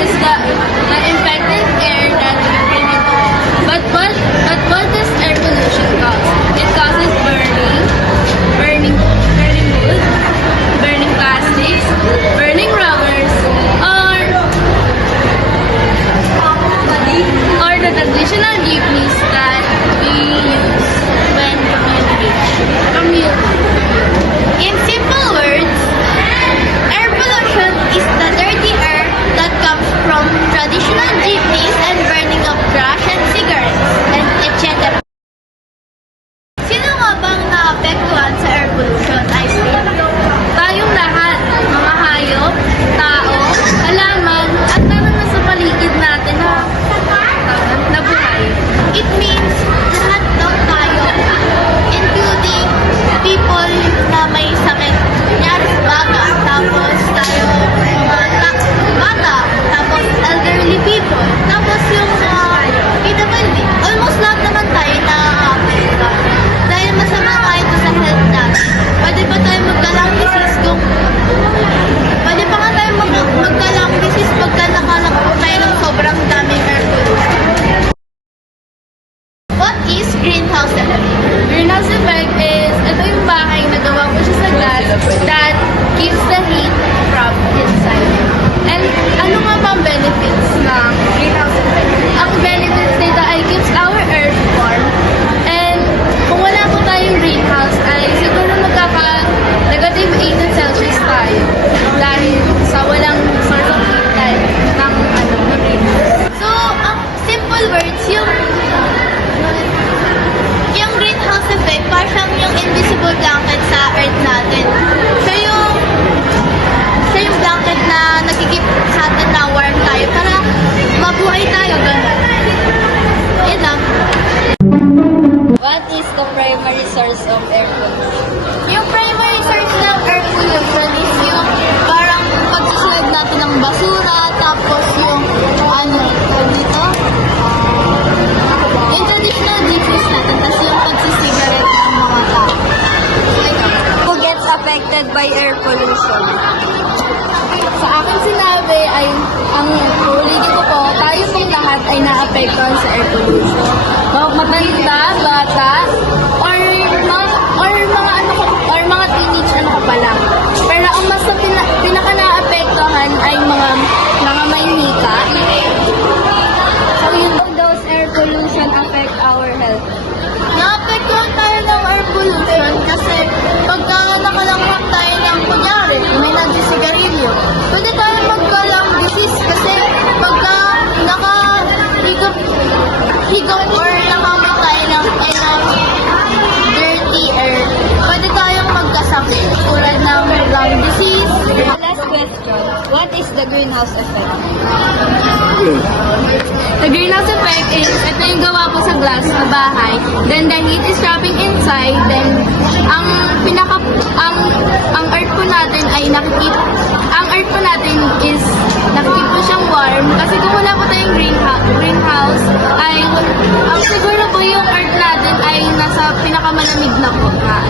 is the infected air that we breathe in. But what does air pollution cause? It causes burning wood, burning plastics, burning rubbers, or the traditional jeepneys that we use when commuting. In simple words, air pollution is the dirty air that comes from traditional jeepneys and burning of trash and cigarettes, and etc. Sino nga bang naapektuhan sa air pollution, Ice Cream? Tayong lahat, mga hayop, tao, halaman, at naman sa paligid natin na buhay. It means lahat daw tayo, including people na may sakit. Kunyari baga, tapos tayo mga bata, tapos elderly people, tapos yung PWD. Almost lahat naman tayo na dahil masama nga ito sa health natin. Pwede pa tayo magka-lung disease pwede pa nga tayo magka-lung disease pagka nakalakot tayo ng sobrang daming air pollution. What is greenhouse effect? Greenhouse effect is, ito yung bahay na gawa ko siya sa glass that keeps the heat from inside. And ano nga ba ang benefits ng greenhouse effect? Ang benefits nito ay keeps our earth warm. And kung wala po tayong greenhouse ay siguro magkaka-negative 18 Celsius tayo dahil sa walang source of heat tayo ng greenhouse. So, ang simple words, yung greenhouse effect, parang yung invisible blanket sa earth natin. Siya yung blanket na nagkikip sa atin na warm tayo para mabuhay tayo. Ganun. Yun lang. What is the primary source of air pollution? Yung primary source ng air pollution is yung parang pagsusuwag natin ng basura, tapos yung dito? Yung traditional jeepneys natin, tapos yung pagsisigaret ng mga tao. Who gets affected by air pollution? Sa akin sinabi ay, ang ulitin ko po, tayo pong lahat ay naapektuhan sa air pollution. Matanda, bata, or mga teenage pa lang. Pero ang mas pinaka naapektuhan ay mga Maynila. So yun, those air pollution affect our health. Naapektuhan tayo ng air pollution kasi pagka nakalanghap tayo ng kunyari, may nagsisigarilyo, pwede tayo magka-lung disease kasi pagka higop or nakamay tayo ng dirty air, pwede tayong magkasakit tulad ng lung disease. Last question, what is the greenhouse effect? The greenhouse effect is, ito yung gawa po sa glass na bahay, then the heat is trapping inside, then ang earth po natin ay nakikip po siyang warm, kasi kung wala po tayong greenhouse, ay siguro po yung earth natin ay nasa pinakamalamig na po na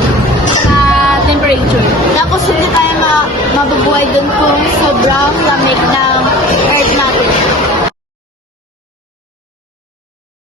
temperature. Tapos hindi tayo mabubuhay dun kung sobrang